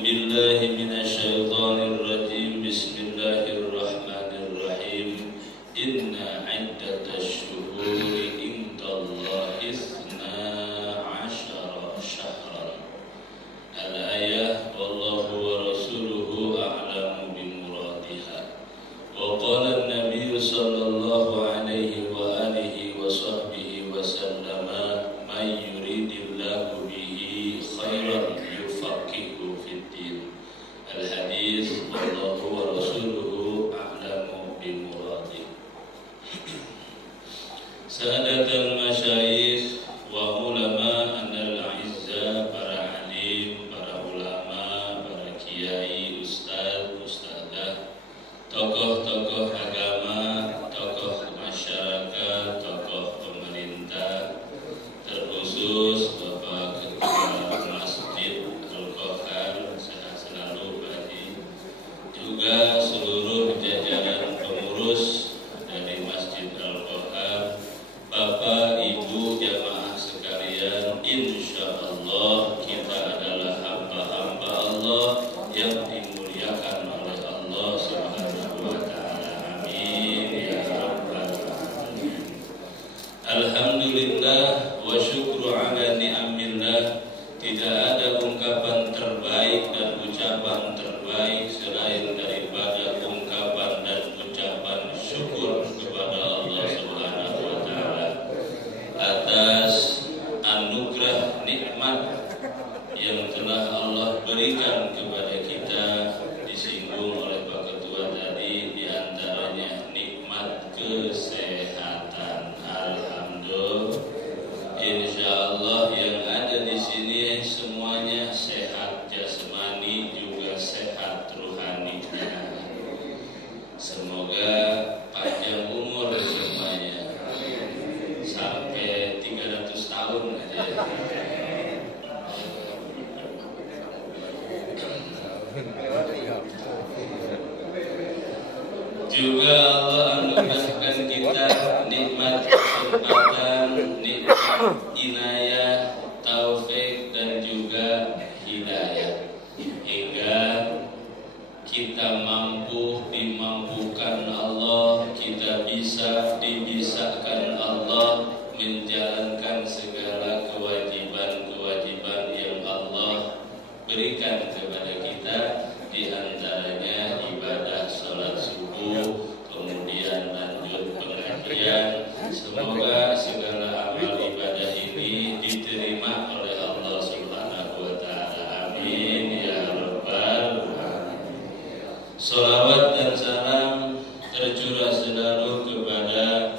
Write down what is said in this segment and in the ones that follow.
billahi minasyaitonir rajim. Bismillahirrahmanirrahim. Inna 'iddatasy syuhuri indallahi 12 syahran. Al-ayah wallahu wa rasuluhu a'lamu bimuradiha. Wa qala an-nabiy sallallahu alaihi wa alihi wa sahbihi wa sallama may yuridillahu bihi khairan yufaqihu fid din. Al-hadis wallahu wa rasuluhu a'lamu bimuradihi. Sadatul masyayikh wa ulama anal izza, para alim, para ulama, para kiai, ustaz, ustadzah, tokoh-tokoh agama, tokoh masyarakat, tokoh pemerintah, terkhusus Bapak Ketua Masjid Al-Qohar, sehat selalu bagi, juga seluruh jajaran pengurus dari Masjid Al-Qohar, Bapak Ibu jamaah sekalian, insyaallah kita adalah hamba-hamba Allah yang dimuliakan oleh Allah Subhanahu wa taala. Amin ya rabbal alamin. Alhamdulillah wa syukru ala ni'amillah. Tidak ada ungkapan terbaik dan ucapan terbaik selain daripada ungkapan dan ucapan syukur kepada Allah Subhanahu wa taala atas anugerah nikmat yang telah Allah berikan kepada kita. Disinggung oleh Pak Ketua tadi, diantaranya nikmat kesehatan. Alhamdulillah, insyaallah yang ada di sini semuanya sehat jasmani juga sehat rohaninya. Semoga panjang umur semuanya sampai 300 tahun aja. Juga Allah anugerahkan kita nikmat kesempatan, nikmat inayah, taufik dan juga hidayah, hingga kita mampu dimampukan Allah, kita bisa dibisakan Allah menjalankan segala kewajiban-kewajiban yang Allah berikan kepada kita, di antaranya ibadah salat subuh, kemudian lanjut pengajian. Semoga segala amal ibadah ini diterima oleh Allah Subhanahu wa taala. Amin ya rabbal alamin. Shalawat dan salam tercurah selalu kepada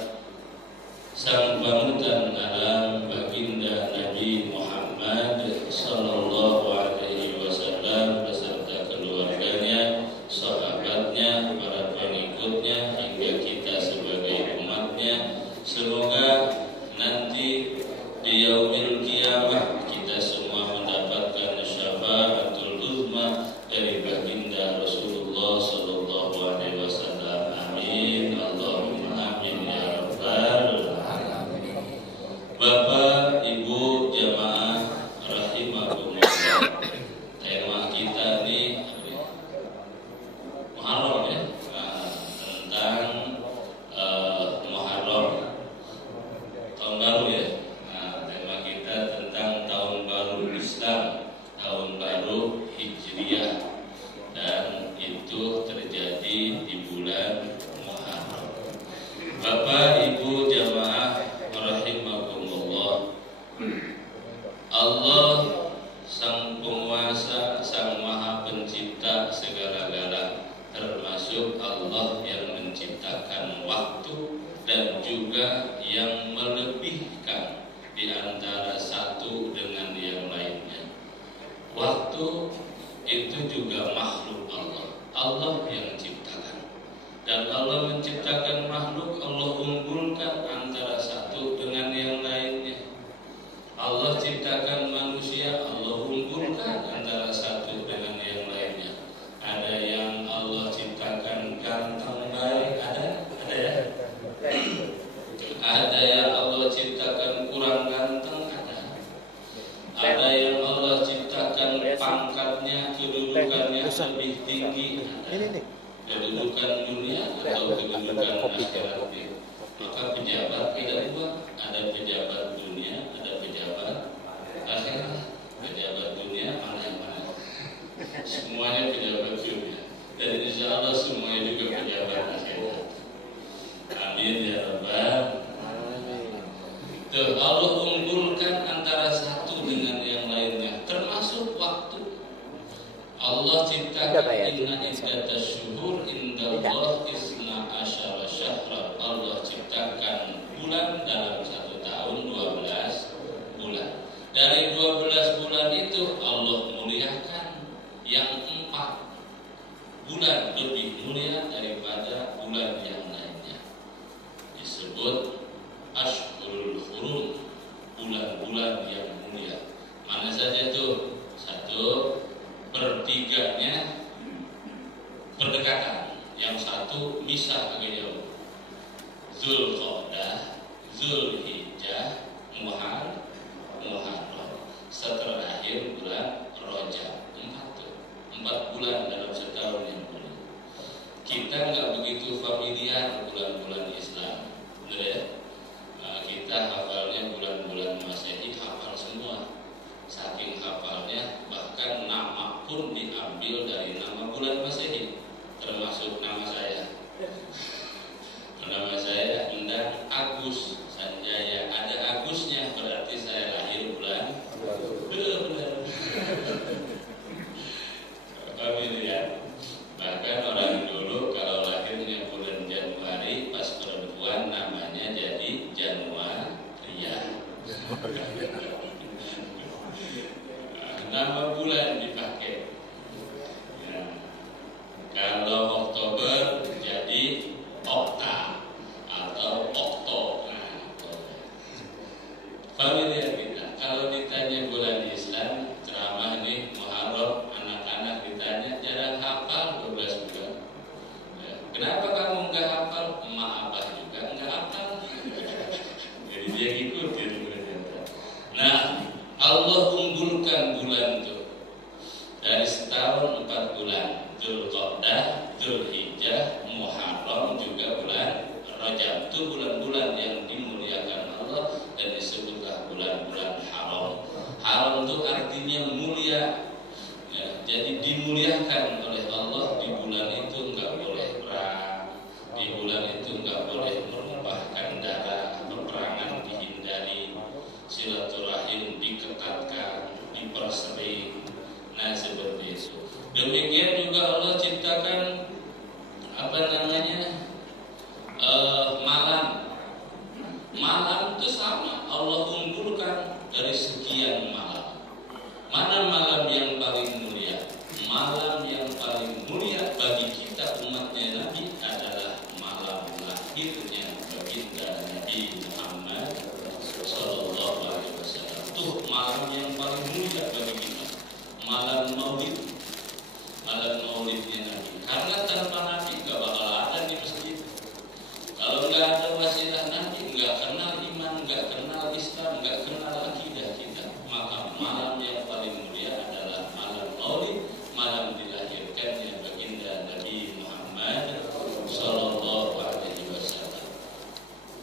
sang panutan alam baginda Nabi Muhammad sallallahu alaihi wasallam beserta keluarganya, sahabatnya, para pengikutnya, hingga kita sebagai umatnya. Semoga nanti di yaumil qiyamah kita semua mendapatkan syafaatul uzma dari baginda Rasulullah sallallahu alaihi wasallam. Amin Allahumma amin ya rabbal alamin. Bapak Ibu jamaah rahimakumullah, tema kita nih Muharram ya, tentang Muharram, tahun baru ya. Tema kita tentang tahun baru Islam, tahun baru Hijriah, dan itu terjadi di bulan Muharram. Bapak Ibu jamaah rahimakumullah, Allah sang penguasa, sang maha pencipta segala-gala, termasuk Allah yang menciptakan waktu dan juga yang melebihkan di antara satu dengan yang lainnya. Waktu itu juga makhluk Allah, Allah yang menciptakan. Dan Allah menciptakan makhluk, Allah unggulkan antara satu dengan yang lainnya. Allah ciptakan manusia, Allah unggulkan antara satu dengan yang lainnya. Ada yang Allah ciptakan ganteng baik, ada ya. Ada yang Allah ciptakan kurang ganteng, ada. Ada yang Allah ciptakan pangkatnya kedudukannya lebih tinggi kedudukan dunia atau kedudukan akhirat. Maka pejabat ada dua, ada pejabat dunia, ada pejabat akhirat. Pejabat dunia mana-mana, semuanya pejabat dunia, dan insya Allah semuanya juga pejabat akhirat. Amin ya rabbal. Tuh, Allah unggulkan antara satu dengan yang lainnya, termasuk waktu. Allah ciptakan inna iddatas syuhur indallah isna asyara syahra. Allah ciptakan bulan dalam satu tahun 12 bulan. Dari 12 bulan itu Allah muliakan yang 4 bulan lebih mulia daripada bulan yang lainnya. Disebut Ashhurul Hurum, bulan-bulan yang mulia. Mana saja itu? 1/3-nya berdekatan, yang satu misah agak jauh. Zulqa'dah, Zulhijjah, Muharram, terakhir bulan Rajab. 4 bulan dalam setahun yang mulia. Kita nggak begitu familiar bulan-bulan Islam, benar ya? Kita hafalnya bulan-bulan Masehi, hafal semua. Saking hafalnya, bahkan nama pun diambil dari nama bulan Masehi, termasuk nama saya. Nama saya Endang Agus Sanjaya. Ada Agusnya, berarti saya lahir bulan benar. Familiar. Bahkan orang dulu kalau lahirnya bulan Januari, pas perempuan namanya jadi Januaria. Nama bulan dipakai. Ya. Kalau Oktober jadi Okta atau Okto. Familiar kita. Kalau ditanya bulan Islam, ceramah nih Muharram, anak-anak ditanya jarang hafal 12 bulan. Ya. Kenapa kamu nggak hafal? Emak abah juga nggak hafal. Jadi dia ngikutin. Nah, Allah unggulkan bulan itu dari setahun 4 bulan. Zulqa'dah, Zulhijjah, Muharram, juga bulan Rajab. Itu bulan-bulan yang dimuliakan Allah dan disebutlah bulan-bulan haram. Haram itu artinya mulia. Ya, jadi dimuliakan oleh Allah. Di bulan itu nggak boleh perang. Di bulan itu nggak boleh menumpahkan darah. Peperangan dihindari. Silaturahim diketatkan, dipersering. Nah, seperti itu. Demikian juga Allah ciptakan malam. Malam itu sama, Allah unggulkan dari sekian malam. Mana malam yang paling mulia? Malam yang paling mulia bagi kita umatnya Nabi adalah malam lahirnya baginda Nabi Muhammad Sallallahu Alaihi Wasallam. Itu malam yang paling mulia bagi kita. Malam Maulid, malam Maulidnya Nabi. Karena tanpa Nabi gak bakal ada di masjid. Kalau nggak ada wasilah Nabi, nggak kenal iman, nggak kenal Islam, nggak kenal akidah kita. Maka malam yang paling mulia adalah malam Maulid, malam dilahirkannya baginda Nabi Muhammad Sallallahu Alaihi Wasallam.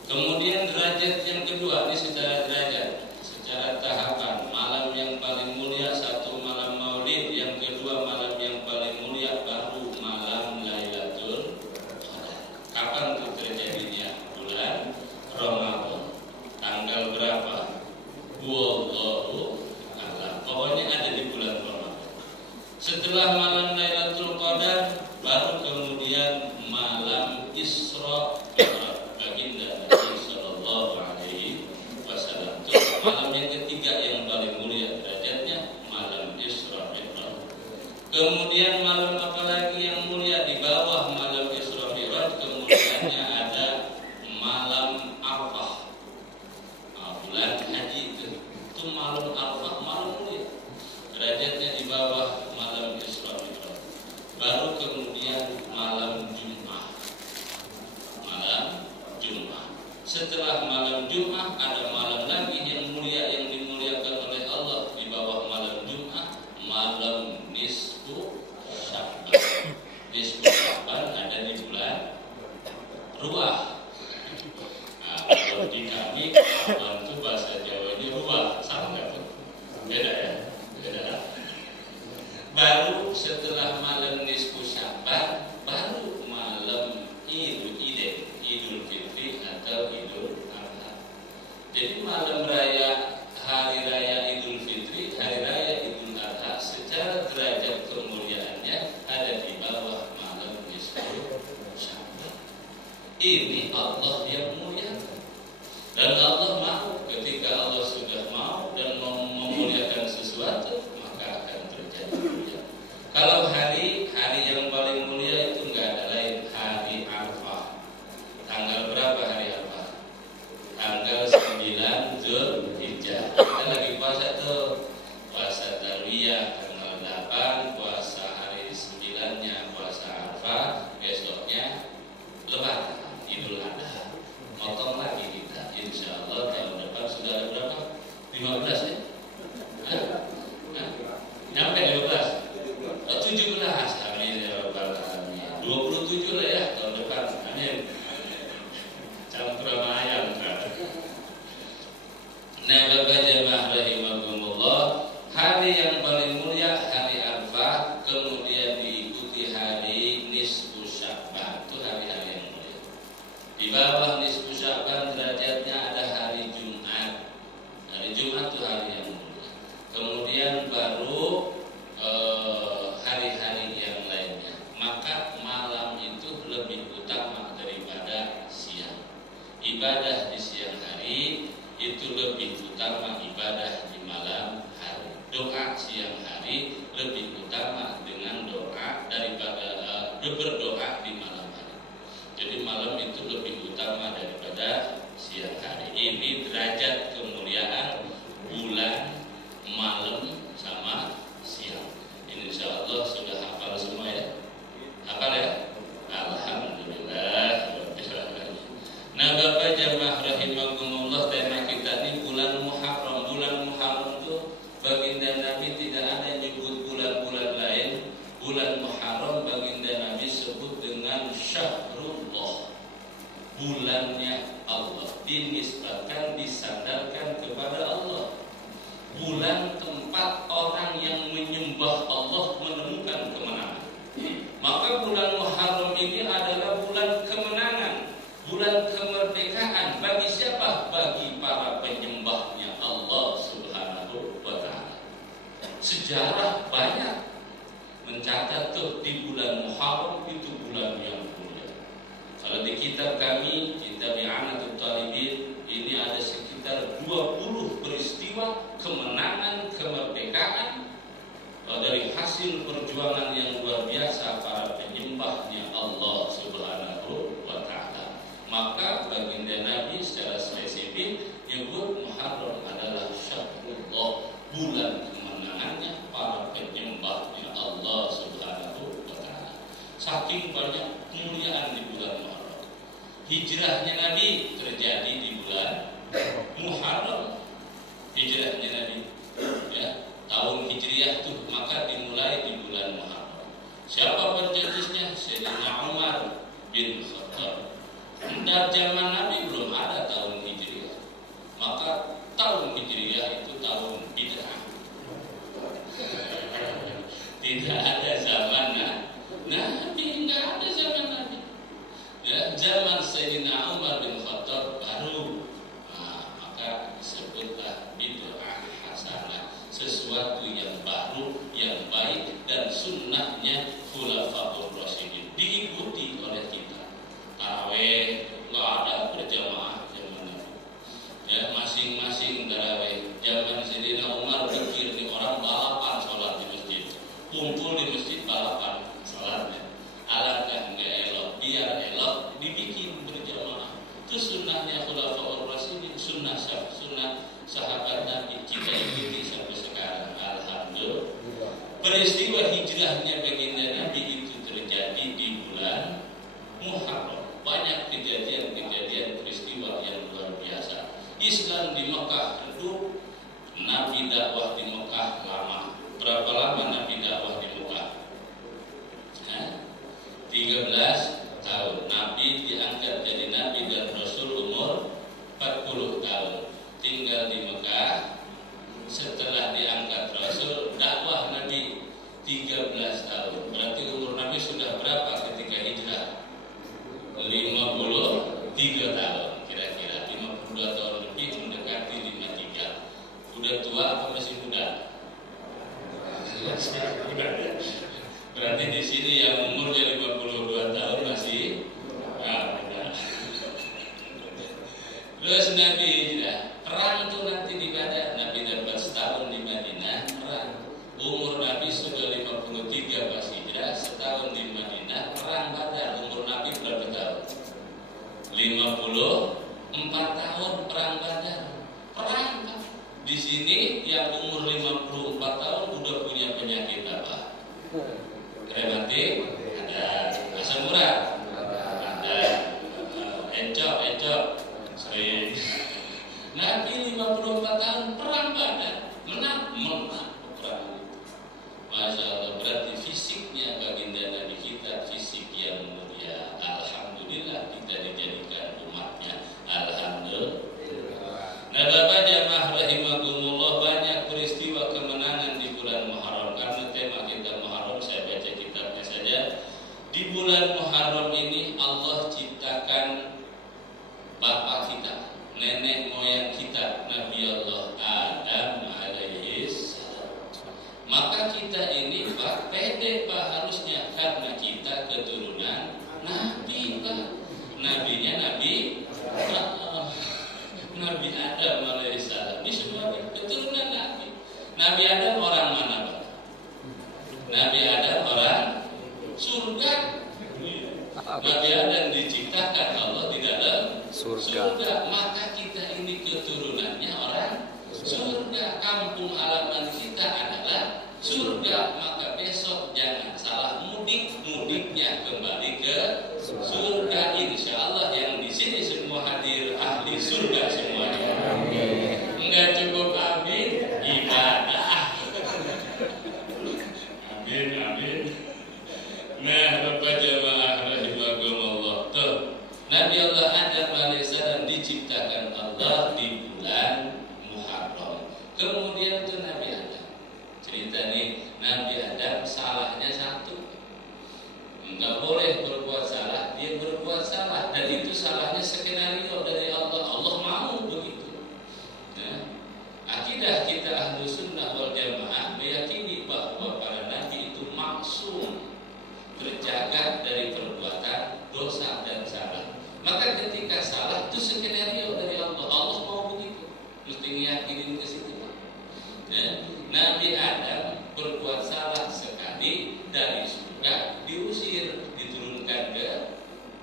Kemudian derajat yang kedua, ini secara derajat, secara tahapan. Malam yang paling mulia, satu malam Maulid, yang kedua malam yang paling mulia baru malam Lailatul Qadar. Kapan itu terjadinya? Bulan Ramadan. Tanggal berapa? Wallahu a'lam. Pokoknya ada di bulan Ramadan. Setelah malam Lailatul Qadar, baru kemudian malam Isra baginda Nabi Sallallahu Alaihi Wasallam. Malam yang ketiga yang paling mulia derajatnya, malam Isra Mi'raj. Kemudian malam apa lagi yang mulia di bawah malam Isra Mi'raj? Kemudiannya ada malam Arafah. Bulan haji itu malam Arafah, malam mulia. Derajatnya di bawah malam Isra Mi'raj. Baru kemudian malam Jumat. Malam Jumat. Setelah malam Jumat ada malam lagi yang mulia, yang dimuliakan oleh Allah di bawah malam Jumat, malam nisfu setelah malam nisfu Sya'ban baru malam Idul Fitri atau Idul Adha. Jadi malam raya, hari raya Idul Fitri, hari raya Idul Adha secara derajat kemuliaannya ada di bawah malam nisfu Sya'ban. Ini Allah yang muliakan. Dan Allah mau, ketika Allah sudah mau dan memuliakan sesuatu, maka akan terjadi mulia. Kalau hari yang paling mulia itu enggak ada lain, hari Arafah. Tanggal berapa hari Arafah? Tanggal 9 Zulhijjah. Kita lagi puasa tuh. Puasa Tarwiyah tanggal 8, puasa hari 9-nya puasa Arafah, besoknya Lebaran Idul Adha. Motong lagi kita. Insyaallah tahun depan sudah ada berapa? 15 ya? Nyampe 15? 17. Amin ya rabbal alamin. 27 lah ya tahun depan. Amin. Campur sama ayam. Nah, Bapak jemaah rahimakumullah, hari yang paling mulia hari Arafah, kemudian diikuti hari nisfu Sya'ban. Itu hari-hari yang mulia. Di bawah nisfu Sya'ban derajatnya ada hari Jumat. Hari Jumat itu hari yang mulia. Kemudian baru hari-hari yang lainnya. Maka malam itu lebih utama daripada siang. Ibadah di siang hari itu lebih utama ibadah di malam hari. Doa siang hari lebih utama dengan doa daripada berdoa di malam hari. Jadi malam itu lebih utama daripada siang hari. Ini derajat kemuliaan bulan, malam sama siang. Insya Allah sudah hafal semua ya. Hafal ya? Alhamdulillah. Nah, Bapak jamaah rahimakumullah, tema kita ini bulan Muharram. Bulan Muharram itu baginda Nabi tidak ada nyebut bulan-bulan lain. Bulan Muharram baginda Nabi sebut dengan Syahrullah, bulannya Allah, dinisbatkan, disandarkan kepada Allah. Bulan tempat orang yang menyembah Allah menemukan kemenangan. Maka bulan Muharram ini adalah bulan kemenangan, bulan kemerdekaan. Bagi siapa? Bagi para penyembahnya Allah Subhanahu wa ta'ala. Sejarah banyak mencatat tuh di bulan Muharram itu bulan yang mulia. Kalau di kitab kami, kitab I'anatul Talibin, ini ada sekitar 20 peristiwa kemenangan kemerdekaan dari hasil perjuangan yang luar biasa para penyembahnya Allah Subhanahu wa ta'ala. Maka baginda Nabi secara spesifik menyebut Muharram adalah Syahrullah, bulan kemenangannya para penyembahnya Allah Subhanahu wa ta'ala. Saking banyak kemuliaan di bulan Muharram. Hijrahnya Nabi terjadi di bulan Muharram. Hijrahnya Nabi ya, tahun Hijriah itu maka dimulai di bulan Muharram. Siapa pencetusnya? Sayyidina Umar bin Khattab. Dan zaman Nabi belum ada tahun Hijriah. Maka tahun Hijriah itu tahun bid'ah. Tidak ada zaman Nabi, tidak ada zaman Nabi. Ya, zaman Sayyidina Umar bin Khattab baru. Maka disebutlah bid'ah hasanah, sesuatu yang baru, yang baik, dan sunnahnya Khulafaur Rasyidin diikuti oleh kita. Tarawih nggak ada berjamaah zaman Nabi. Ya, masing-masing tarawih. Zaman Sayyidina Umar pikir nih orang balapan sholat di masjid, kumpul di masjid balapan sholatnya. Alangkah nggak elok, biar elok dibikin berjamaah. Itu sunnahnya Khulafaur Rasyidin, sunnah sahabat Nabi, kita ikuti sampai sekarang. Alhamdulillah. Peristiwa hijrahnya baginda Nabi itu terjadi di bulan Muharram. Banyak kejadian-kejadian peristiwa yang luar biasa. Islam di Mekah redup, Nabi dakwah di Mekah lama. Berapa lama Nabi dakwah di Mekah? 13 tahun. Nabi diangkat jadi Nabi dan Rasul umur 40 tahun. Tinggal di Mekah. Setelah diangkat Rasul, dakwah Nabi 13 tahun. di sini yang umurnya 52 tahun masih muda. Terus Nabi perang tuh nanti di Badar. Nabi dapat setahun di Madinah perang. Umur Nabi sudah 53 pas hijrah, setahun di Madinah perang Badar. Umur Nabi berapa tahun? 54 tahun perang Badar. Perang Pak. Di sini yang umur 54 tahun udah punya penyakit apa? Rematik, ada asam urat, ada encok, sering. Nabi 54 tahun perang Badar, menang perang itu. Masya Allah, berarti fisiknya baginda Nabi kita fisik yang mulia. Alhamdulillah kita dijadikan umatnya. Alhamdulillah. Nah Bapak jamaah rahimakumullah, banyak peristiwa kemenangan di bulan Muharram. Karena tema kita Muharram, saya baca kitabnya saja. Di bulan Muharram ini Allah ciptakan bapak kita, nenek moyang kita, Nabi Allah Adam alaihis salam. Maka kita ini Pak pede Pak harusnya, karena kita keturunan Nabi Pak. Nabinya Nabi Nabi Adam alaihissalam. Ini semua keturunan Nabi. Nabi Adam orang mana Pak? Nabi Adam orang surga. Nabi Adam diciptakan Allah di dalam surga. Maka kita ini keturunannya orang surga. Kampung halaman kita adalah surga. Maka besok jangan salah mudik. Mudiknya kembali ke surga. Insya Allah yang di sini semua hadir ahli surga semuanya. Enggak cukup amin, ibadah. Amin. Nah, Bapak jamaah rahimakumullah. Tuh, Nabi Allah Adam alaihissalam diciptakan Allah di bulan Muharram. Kemudian tuh Nabi Adam. Cerita nih, Nabi Adam salahnya satu. Enggak boleh berbuat salah, dia berbuat salah, dan itu salahnya skenario dari Allah. Allah mau begitu. Nah, akidah kita ahlu sunnah wal jamaah meyakini bahwa para nabi itu maksum, terjaga dari perbuatan dosa dan salah. Maka ketika salah itu skenario dari Allah. Allah mau begitu. Mesti meyakini ke situ. Ya. Nabi Adam berbuat salah sekali, dari surga diusir, diturunkan ke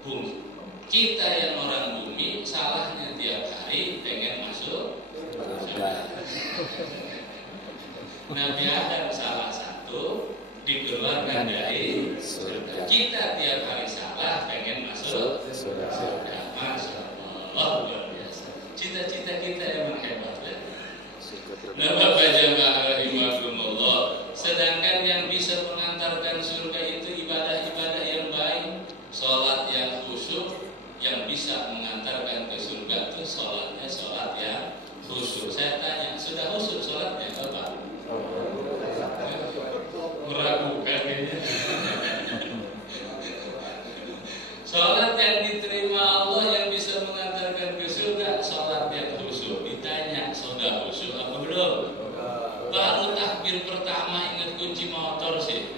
bumi. Kita yang orang bumi salahnya tiap hari pengen masuk surga. Nabi Adam salah satu, dikeluarkan dari surga. Kita tiap hari salah pengen masuk surga. Masya Allah, luar biasa. Cita-cita kita emang hebat. Nah Bapak jamaah rahimakumullah, sedangkan yang bisa mengantarkan surga itu ibadah-ibadah yang baik, sholat yang khusyuk. Yang bisa mengantarkan ke surga itu sholatnya sholat yang khusyuk. Saya tanya, sudah khusyuk sholatnya Bapak? Meragukan ini. Sholat yang diterima Allah yang bisa mengantarkan ke surga, sholat yang khusyuk. Ditanya, sudah khusyuk apa belum? Baru takbir pertama ingat kunci motor sih.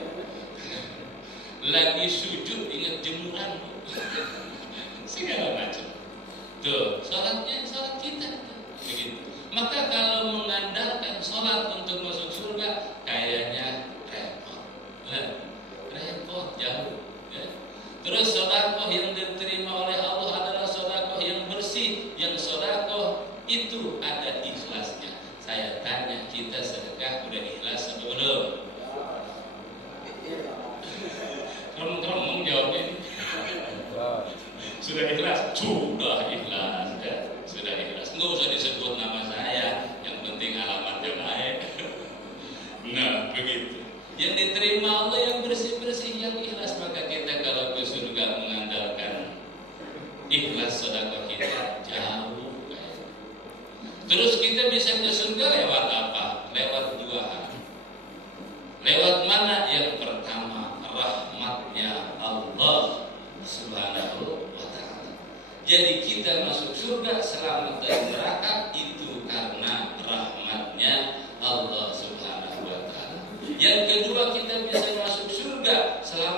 Lagi sujud ingat jemuran. Segala macam. Tuh, sholatnya sholat kita. Begitu. Maka kalau mengandalkan sholat untuk masuk surga, kayaknya repot. Repot jauh. Ya. Terus sedekah yang diterima oleh Allah adalah sedekah yang bersih. Yang sedekah itu ada ikhlasnya. Saya tanya, kita sedekah udah ikhlas atau belum? Kamu jawabnya sudah ikhlas? Sudah ikhlas ya. Sudah ikhlas. Nggak usah disebut nama saya, yang penting alamatnya baik. Nah begitu. Yang diterima Allah yang bersih-bersih, yang ikhlas. Maka kita kalau ke surga mengandalkan ikhlas sedekah kita jauh. Terus kita bisa ke surga lewat apa? Lewat dua hal. Lewat mana? Yang pertama, rahmatnya Allah Subhanahu wa ta'ala. Jadi kita masuk surga selamat dari neraka itu karena rahmatnya Allah Subhanahu wa ta'ala. Yang kedua, kita bisa masuk surga selamat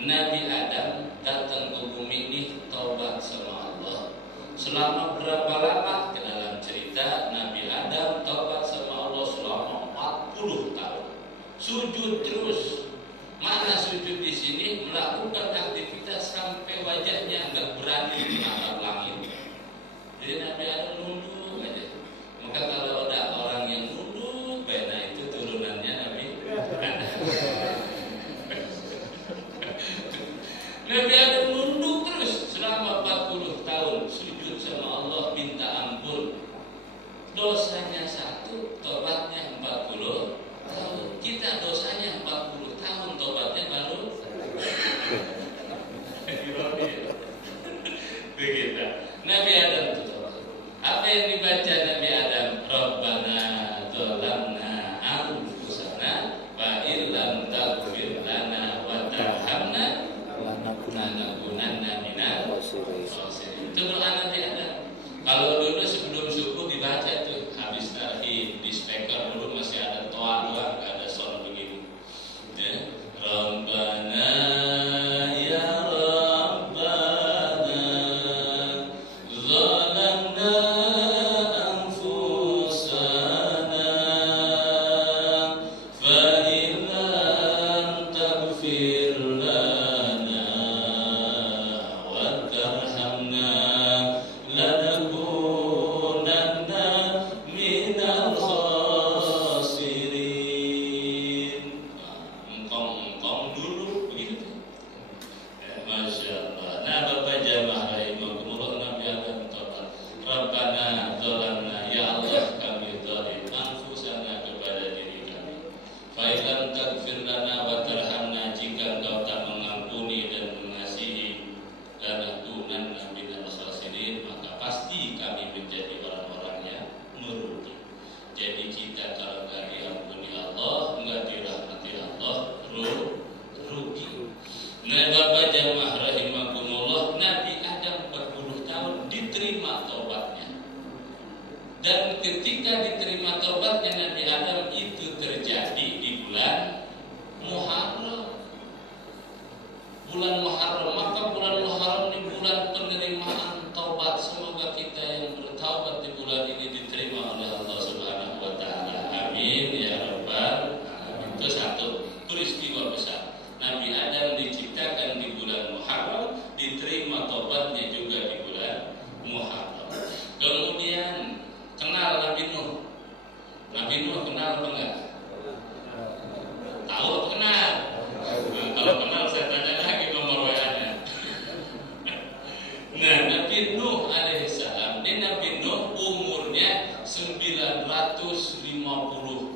Nabi Adam datang ke bumi ini taubat sama Allah. Selama berapa lama? Ke dalam cerita Nabi Adam taubat sama Allah selama 40 tahun. Sujud terus. Mana sujud di sini? Melakukan aktivitas sampai wajahnya nggak berani menatap langit. Jadi Nabi Adam nunduk aja. Maka kalau ada orang yang nunduk, benar itu turunannya Nabi Adam. Nabi Adam nunduk terus selama 40 tahun sujud sama Allah, minta ampun. Dosanya 1, tobatnya 40 tahun. Kita dosanya 40 tahun, tobatnya baru begitu. Nabi Adam itu apa yang dibaca Nabi Adam? Rabbana dzalamna anfusana wa illam taghfir lana wa tarhamna lanakunanna minal khasirin. Itu doa Nabi Adam. Kalau dulu sebelum subuh dibaca tuh habis di speaker dulu masih ada toa doang, nggak ada sound begini. Ya. Rabbana ya Rabbana zalamna anfusana fa illam taghfir lana wa tarhamna lanakunanna minal khasirin. Engkong dulu begitu. Masya Allah. Nah Bapak jamaah rahimahumullah, Nabi Adam tobat. Rabbana dzalamna, ya Allah kami zalim anfusana kepada diri kami. Fa illam taghfir lana wa tarhamna, jika Engkau tak mengampuni dan mengasihi, lanakunanna minal khasirin, maka pasti kami menjadi orang-orang yang merugi. Jadi kita kalau nggak diampuni Allah, nggak dirahmati Allah, rugi. Nah Bapak jamaah rahimakumullah, Nabi Adam 40 tahun diterima taubatnya. Dan ketika diterima taubatnya Nabi Adam itu terjadi di bulan Muharram. Bulan Muharram, maka bulan Muharram ini bulan penerimaan taubat. Semoga kita yang bertaubat di bulan ini diterima oleh Allah Subhanahu wa taala. Amin ya rabbal alamin. Itu satu peristiwa besar. Nabi Adam diciptakan di bulan Muharram, diterima taubatnya juga di bulan Muharram. Kemudian kenal Nabi Nuh. Nabi Nuh kenal apa enggak? Tahu kenal. Nah, kalau kenal saya tanya lagi nomor WA-nya. Nah, Nabi Nuh alaihissalam, ini Nabi Nuh umurnya 950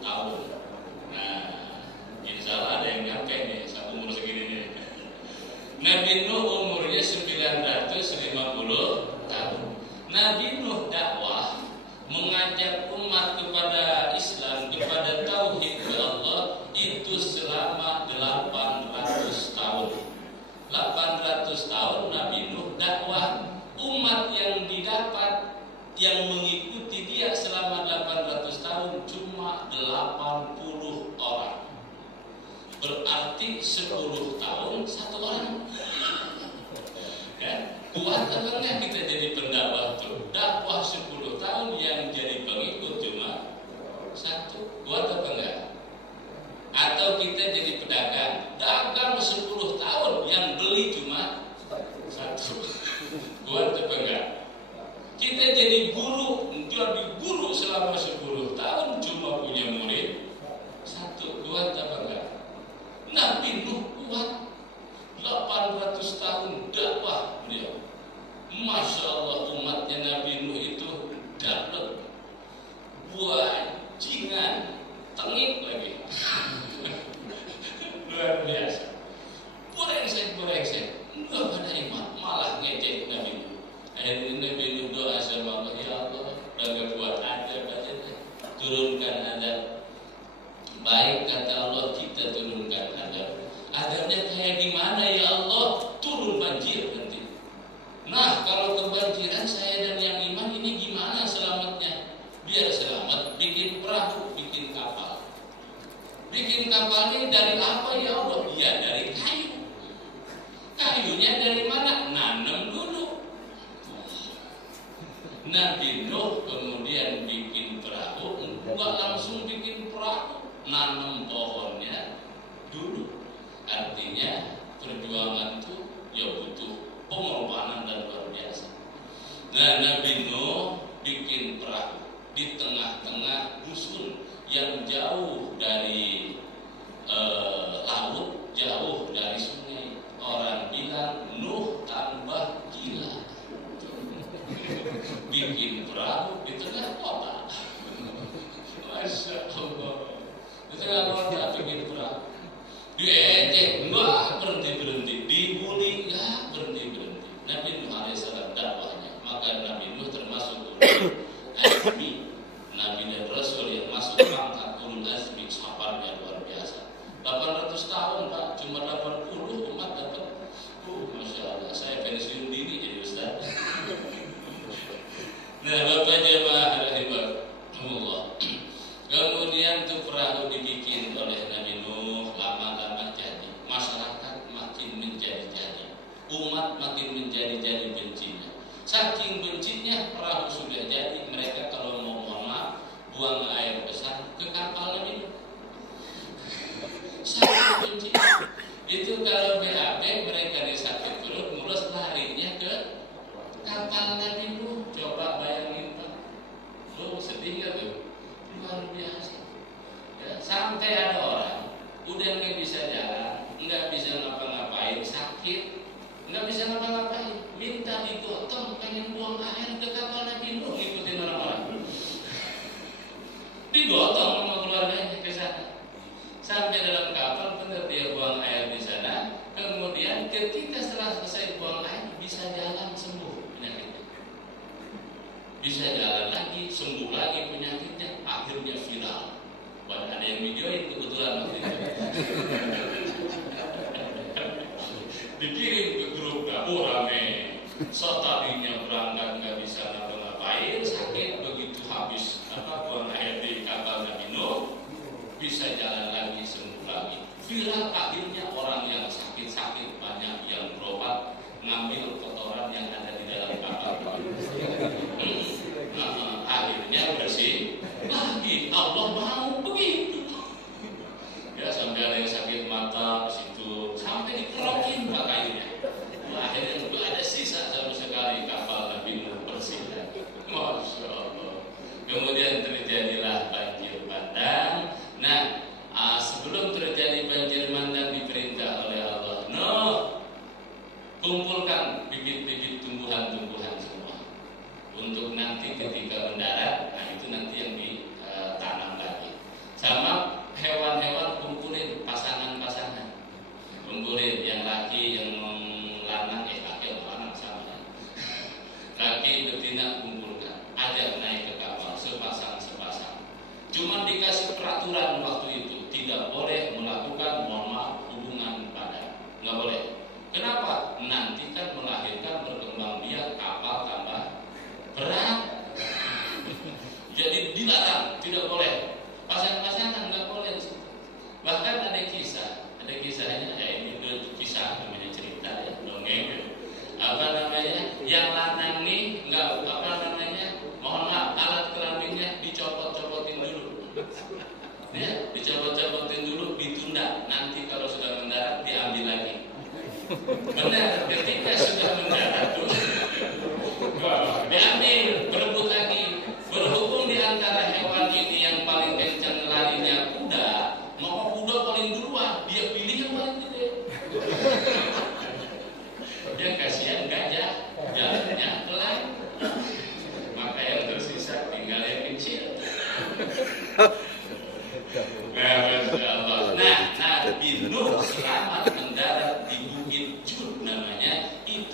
tahun. Nah, insya Allah ada yang nyampe nih, umur segini nih. Nabi Nuh umurnya 950 tahun. Nabi Nuh dakwah, mengajak umat kepada Islam, kepada tauhid Allah itu selama 800 tahun. 800 tahun Nabi Nuh dakwah. Umat yang didapat, yang mengikuti dia selama 800 tahun cuma 80 orang. Berarti 10 tahun 1 orang. Kan? Kuat apa enggak kita jadi pendakwah tuh? Dakwah 10 tahun yang jadi pengikut cuma 1. Kuat apa enggak? Atau kita jadi pedagang, dagang 10 tahun yang beli cuma 1. Kuat apa enggak? Kita jadi guru selama 10 tahun cuma punya murid 1. Kuat apa enggak? Nabi Nuh kuat 800 tahun dakwah beliau. Masya Allah, umatnya Nabi Nuh itu dapat bajingan, tengik lagi. Luar biasa. Brengsek, enggak pada iman, malah ngejek Nabi Nuh. Akhirnya Nabi Nuh doa sama Allah, ya Allah, udah gak buat adab aja, turunkan adab. Baik kata Allah, kita turunkan adab. Adabnya kayak gimana ya Allah? Turun banjir nanti. Nah kalau kebanjiran saya dan yang iman ini gimana selamatnya? Biar selamat bikin perahu, bikin kapal. Bikin kapal ini dari apa ya Allah? Ya dari kayu. Kayunya dari mana? Nanam dulu. Nabi Nuh kemudian bikin perahu, enggak langsung bikin perahu, nanam pohonnya dulu. Artinya perjuangan itu ya butuh pengorbanan dan luar biasa. Nah, Nabi Nuh bikin perahu di tengah-tengah dusun yang jauh dari laut, jauh dari sungai. Orang bilang Nuh tambah gila. Bikin perahu di tengah kota. Masya Allah. Di tengah kota bikin perahu. Diejek, enggak berhenti-berhenti. Dibully, enggak berhenti-berhenti. Nabi Nuh alaihissalam dakwahnya. Maka Nabi Nuh termasuk ulul azmi, Nabi dan Rasul yang masuk pangkat ulul azmi, sabarnya luar biasa. 800 tahun Pak, cuma 80 umat dapat. Masya Allah, saya pensiun dini jadi ustaz. Nah, Bapak jemaah rahimahumullah. Kemudian tuh perahu dibikin oleh Nabi Nuh, lama-lama jadi. Masyarakat makin menjadi-jadi, umat makin menjadi-jadi bencinya. Saking bencinya perahu sudah jadi, mereka kalau mau mohon maaf buang air besar ke kapal Nabi Nuh. Saking bencinya. Itu kalau BAB mereka disakit perut, mulus larinya ke kapal Nabi Nuh. Coba bayangin Pak, sedih gak tuh? Luar biasa ya, sampai ada orang udah nggak bisa jalan, nggak bisa ngapa-ngapain, sakit, nggak bisa ngapa-ngapain, minta digotong, pengen buang air ke kapal Nabi Nuh, ngikutin orang-orang, digotong sama keluarganya ke sana. Sampai dalam kapal benar dia buang air di sana. Kemudian ketika setelah selesai buang air, bisa jalan sembuh penyakitnya, bisa jalan lagi, sembuh lagi penyakitnya. Akhirnya viral. Ada yang videoin kebetulan waktu itu. Dikirim ke grup dapur rame. So tadinya berangkat nggak bisa ngapa-ngapain, sakit, begitu habis buang air di kapal Nabi Nuh, bisa jalan lagi, sembuh lagi. Viral, akhirnya orang yang sakit-sakit banyak yang berobat, ngambil kotoran yang ada di dalam kapal. Akhirnya bersih lagi. Allah mau begitu. Ya, sampai ada yang sakit mata di situ, sampai dikerokin kayunya. Akhirnya juga ada sisa sama sekali kapal Nabi Nuh bersih. Masya Allah. Kemudian terjadilah banjir bandang. Nah, sebelum terjadi banjir bandang diperintah oleh Allah, Nuh, kumpulkan bibit-bibit tumbuhan-tumbuhan semua untuk nanti ketika mendarat. Nah, itu nanti yang ditanam lagi. Sama hewan-hewan kumpulin, pasangan-pasangan kumpulin, yang laki, yang lanang, laki atau lanang sama. Laki betina kumpulkan, ajak naik ke kapal sepasang-sepasang. Cuma dikasih peraturan waktu itu, tidak boleh melakukan hubungan badan, nggak boleh. Kenapa? Nanti kan melahirkan berkembang biak kapal tambah berat. Jadi dilarang, tidak boleh. Pasangan-pasangan nggak boleh. Bahkan ada kisahnya, ya ini kisah namanya, cerita ya, dongeng. Yang lanang nih nggak mohon maaf, alat kelaminnya dicopot-copotin dulu. Ya, dicopot-copotin dulu, ditunda. Nanti kalau sudah mendarat diambil lagi. Benar, ketika sudah mendarat tuh diambil, berebut lagi. Berhubung di antara hewan ini yang paling kencang larinya kuda, maka kuda paling duluan, dia pilih yang paling gede. Yang kasihan gajah, jalannya pelan, maka yang tersisa tinggal yang kecil. Nah, Nabi Nuh selamat mendarat di Bukit Jud namanya. Itu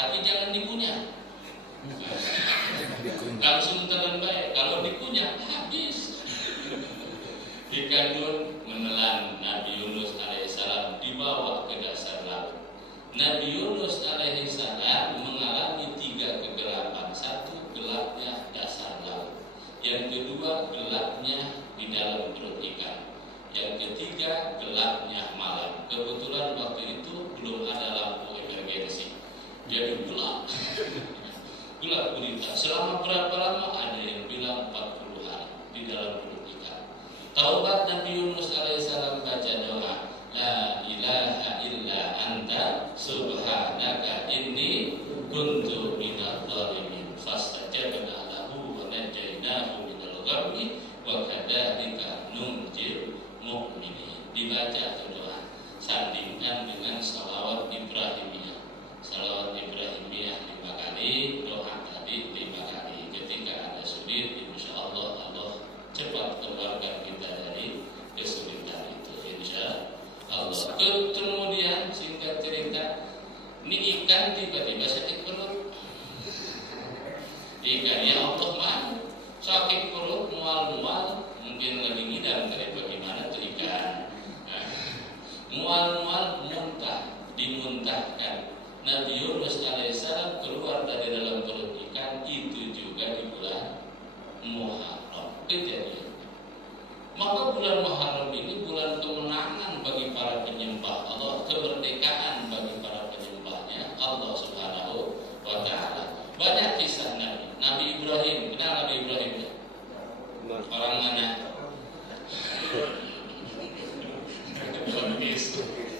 tapi jangan dikunyah. Langsung telan baik. Kalau dikunyah habis. Ikan nun menelan Nabi Yunus alaihissalam dibawa ke dasar laut. Nabi Yunus alaihissalam mengalami 3 kegelapan. 1, gelapnya dasar laut. Yang kedua, gelapnya di dalam perut ikan. Yang ketiga, gelapnya malam. Kebetulan waktu itu belum ada lampu emergensi. Jadi gelap. Gelap gulita. Selama berapa lama? Ada yang bilang 40 hari di dalam perut ikan. Taubat Nabi Yunus alaihissalam baca doa, La ilaha illa anta subhanaka inni kuntu minadh dhalimin. Fastajabna lahu wa najainahu minal ghammi wa kadzalika nunjil mu'minin. Dibaca doa sandingkan dengan salawat Ibrahimiyah. Salawat Ibrahimiyah 5 kali, doa tadi 5 kali. Ketika ada sulit, insyaallah Allah cepat keluarkan kita dari kesulitan itu, insyaallah. Kemudian singkat cerita, ini ikan tiba-tiba sakit perut. Ikan ya Allah mau sakit perut, mual-mual, mungkin lagi ngidam kali bagaimana tuh ikan. Mual-mual, muntah, dimuntahkan. Nabi Yunus alaihissalam keluar dari dalam perut ikan. Itu juga di bulan Muharram kejadian. Maka bulan Muharram ini bulan kemenangan bagi para penyembah Allah, kemerdekaan bagi para penyembahnya Allah Subhanahu wa Ta'ala. Banyak kisah Nabi Ibrahim. Kenal Nabi Ibrahim? Orang mana?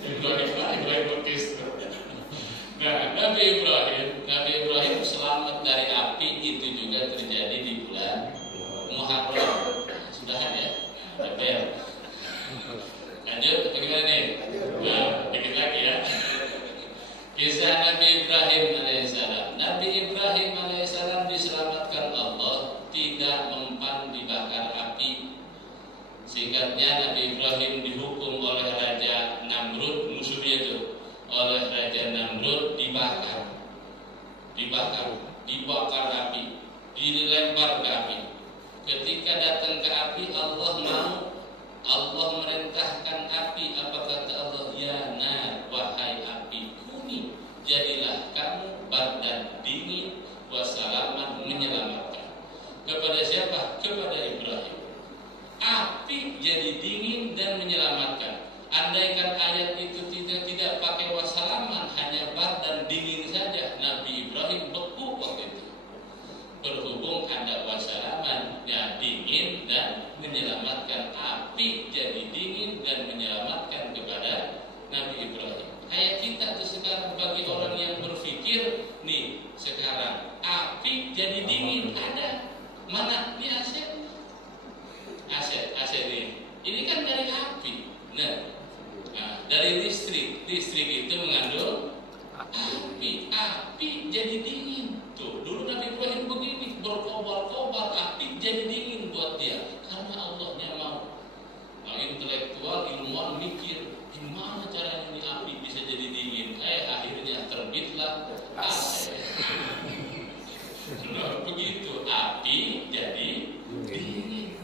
Ibrahim Baptis. Nah, Nabi Ibrahim selamat dari api. Itu juga terjadi di bulan Muharram. Sudahan ya? Betul. Lanjut, bagaimana nih? Nah, dikit lagi ya. Kisah Nabi Ibrahim alaihissalam. Nabi Ibrahim alaihissalam diselamatkan Allah, tidak mempan dibakar api. Singkatnya, Nabi Ibrahim dihukum oleh Raja Namrud, musuhnya itu. Oleh Raja Namrud dibakar, dibakar api, dilempar ke api. Ketika datang ke api, Allah merintahkan api. Apa kata Allah? Ya nar, wahai api, kuni, jadilah kamu bardan dingin, wassalaman, menyelamatkan. Kepada siapa? Kepada Ibrahim. Api jadi dingin dan menyelamatkan. Andaikan ayat itu tidak pakai wassalaman, hanya bardan dingin saja, Nabi Ibrahim beku waktu itu. Berhubung ada wassalaman, ya dingin dan menyelamatkan. Api jadi dingin dan menyelamatkan kepada Nabi Ibrahim. Kayak kita tuh sekarang, bagi orang yang berpikir nih sekarang api jadi dingin ada mana? Ini aset nih. Ini kan dari api. Nah, dari listrik itu mengandung api jadi dingin. Tuh, dulu Nabi Ibrahim begini, berkobar-kobar, api jadi dingin buat dia, karena Allahnya mau. Nah, intelektual, ilmuwan mikir, gimana caranya ini api bisa jadi dingin? Akhirnya terbitlah aset. Nah, begitu, api jadi dingin.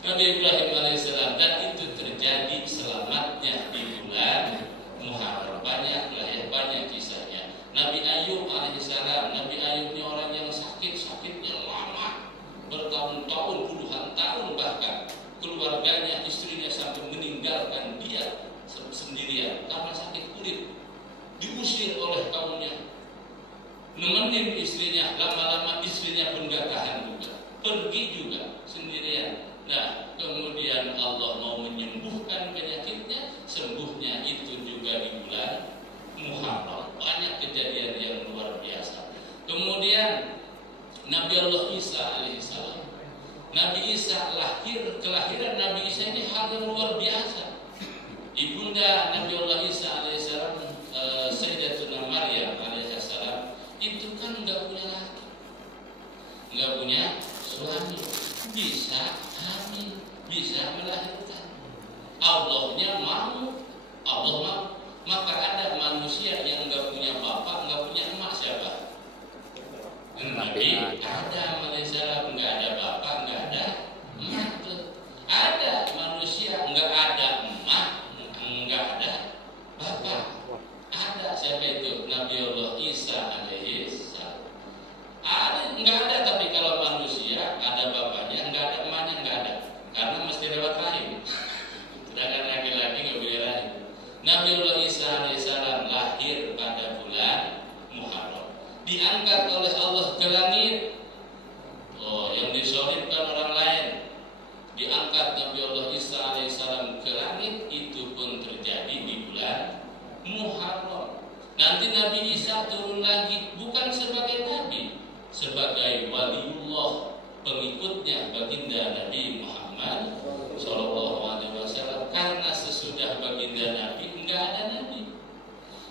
Nabi Ibrahim alaihissalam, dan itu terjadi selamatnya di bulan Muharram. Banyak kisahnya. Nabi Ayub alaihissalam, Nabi Ayub ini orang yang sakitnya lama, bertahun-tahun, puluhan tahun bahkan. Keluarganya, istrinya sampai meninggalkan dia sendirian karena sakit kulit. Diusir oleh kaumnya. Nemenin istrinya, lama-lama istrinya pun gak tahan juga. Pergi juga sendirian. Nah, kemudian Allah mau menyembuhkan penyakitnya, sembuhnya itu juga di bulan Muharram. Banyak kejadian yang luar biasa. Kemudian Nabi Allah Isa alaihissalam. Nabi Isa kelahiran Nabi Isa ini hal yang luar biasa. Ibunda Nabi Allah Isa alaihissalam, Sayyidatuna Maryam alaihissalam, itu kan nggak punya laki, nggak punya suami, bisa hamil, bisa melahirkan. Allahnya mau, Allah mau. Maka ada manusia yang nggak punya bapak, nggak punya emak, siapa? Adam alaihissalam nggak ada bapak, nggak ada emak. Ada manusia nggak ada emak, nggak ada bapak. Ada siapa itu? Nabiullah Isa alaihissalam. Ada nggak ada, tapi kalau manusia ada bapaknya, nggak ada emaknya, nggak ada, karena mesti lewat rahim. Sedangkan laki-laki nggak boleh rahim. Nabiullah Isa alaihissalam lahir pada bulan Muharram, diangkat oleh Allah ke langit. Oh, yang disolidkan orang lain, diangkat Nabiullah Isa alaihissalam ke langit, itu pun terjadi di bulan Muharram. Nanti Nabi Isa turun lagi bukan sebagai nabi, sebagai waliullah, pengikutnya baginda Nabi Muhammad Sallallahu Alaihi Wasallam. Karena sesudah baginda Nabi enggak ada nabi,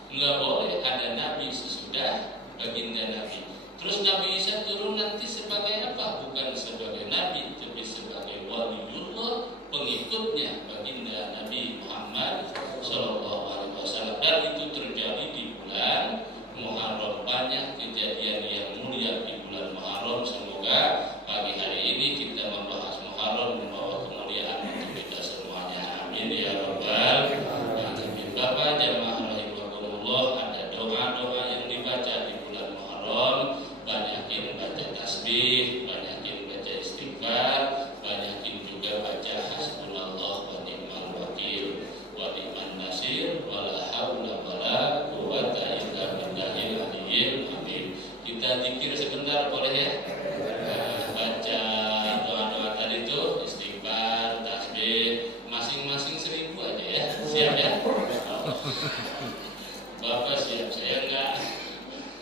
enggak boleh ada nabi sesudah baginda Nabi. Terus Nabi Isa turun nanti sebagai apa? Bukan sebagai nabi, tapi sebagai waliullah, pengikutnya baginda Nabi Muhammad Sallallahu Alaihi Wasallam. Dan itu terjadi di bulan Muharram. Banyak kejadian yang mulia di bulan Muharram. Semoga pagi hari ini kita membahas Muharram membawa kemuliaan untuk kita semuanya. Amin ya rabbal alamin. Bapak jamaah rahimakumullah, ada doa-doa yang dibaca di bulan Muharram. Banyakin baca tasbih, banyakin baca istighfar, banyakin juga baca hasbunallah wa ni'mal wakil wa ni'man nasir wala haula wala quwwata illa billahil aliyyil azim. Kita zikir sebentar boleh ya? Baca doa-doa tadi itu, istighfar, tasbih, masing-masing 1000 aja ya. Siap ya? Bapak siap, saya enggak.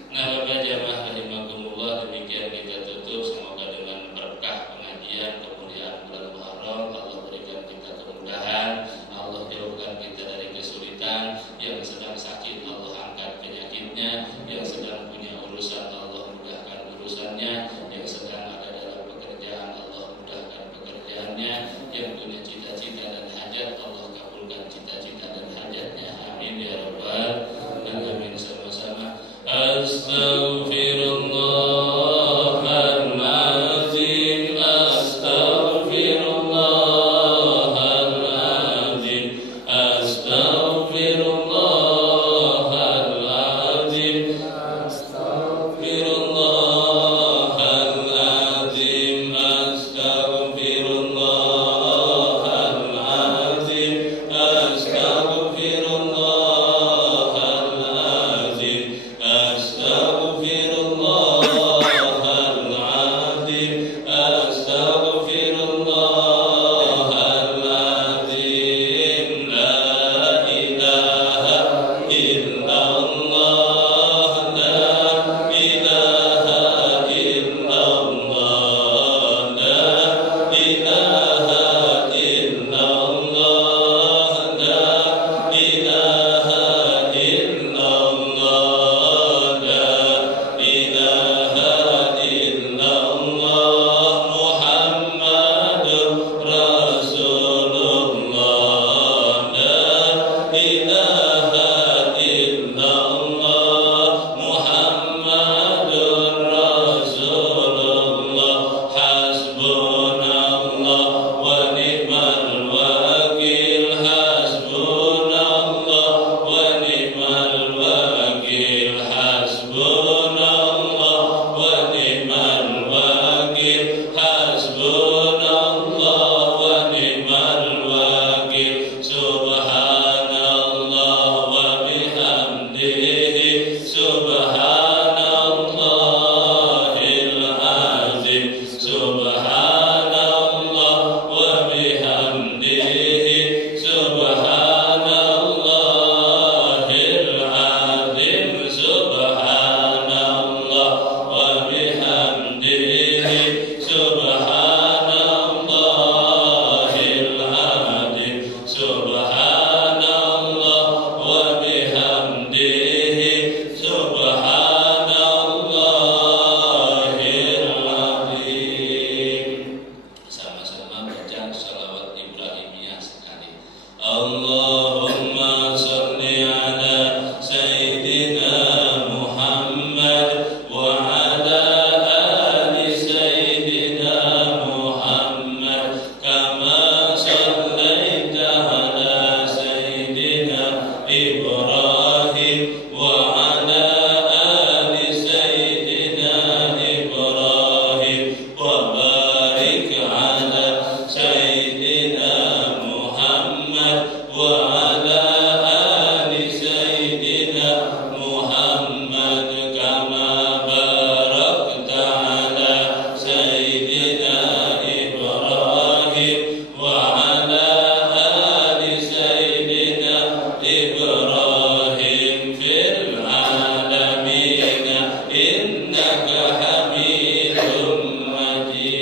Nah, Bapak jamaah rahimakumullah, demikian kita tutup. Semoga dengan berkah pengajian kemuliaan bulan Muharram, Allah berikan kita kemudahan, Allah jauhkan kita dari kesulitan. Yang sedang sakit Allah angkat penyakitnya, yang sedang punya urusan Allah mudahkan urusannya, yang sedang ada dalam pekerjaan Allah mudahkan pekerjaannya, yang punya cita-cita dan hajat Allah kabulkan cita-cita dan hajatnya. Amin ya rabbal alamin. Sama-sama. Astaghfirullahaladzim, astaghfirullahaladzim, astaghfirullahaladzim, astaghfirullahaladzim, astaghfirullahaladzim, astaghfirullahaladzim, astaghfirullahaladzim, astaghfirullahaladzim. innaka hamidum majid.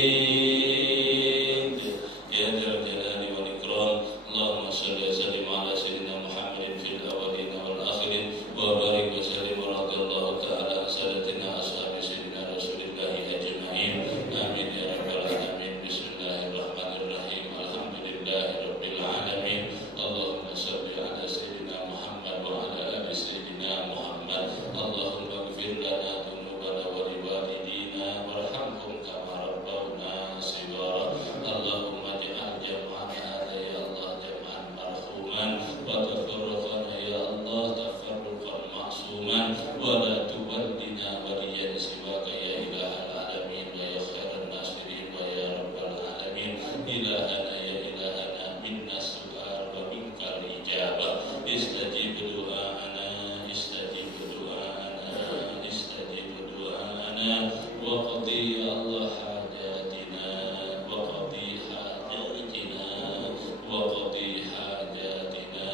Ya dzal jalali wal ikram. Allahumma shalli wa sallim ala sayyidina Muhammadin fil awwalin wal akhirin wa barik wa sallim radhiyallahu ta'ala sadatina ashabi sayyidina Rasulillah ajma'in. Amin ya rabbal alamin. Bismillahirrahmanirrahim. Alhamdulillahirabbil alamin. Allahumma shalli ala sayyidina Muhammad wa ala ali sayyidina Muhammad. Allahumma ighfir lana dhunubana wa liwalidina warhamhum kama rabbawna shighara. Allahumma ij'al jam'ana hadha ya Allah jam'an marhuman wa tafarraqana ya Allah tafarruqan ma'suman wa la tuwaddina waliyan siwaka ya ilahal alamin wa ya khairan nasirin wa ya rabbal alamin. Ilahana ya ilahana minna su'al wa minkal ijabah. Istajib du'ana istajib du'ana istajib du'ana wa qadi ya Allah hajatina wa qadi hajatina wa qadi hajatina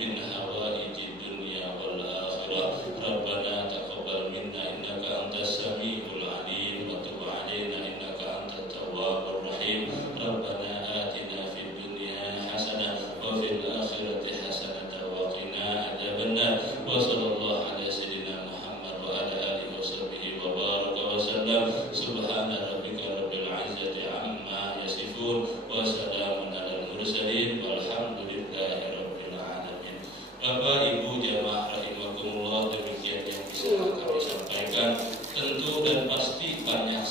min hawaijid dunya wal akhirah. Rabbana taqabbal minna innaka antas samiul alim wa tub alaina innaka antat tawwabur rahim. Rabbana atina fid dunya hasanah wa fil akhirati hasanah wa qina adzabannar. Wa sallallahu ala sayyidina Muhammad wa ala alihi wa sahbihi wa baraka wa sallam. Subhana rabbika rabbil izzati amma yasifun wa salamun alal mursalin walhamdulillahi rabbil alamin. Bapak Ibu jamaah rahimakumullah, demikian yang bisa kami sampaikan. Tentu dan pasti banyak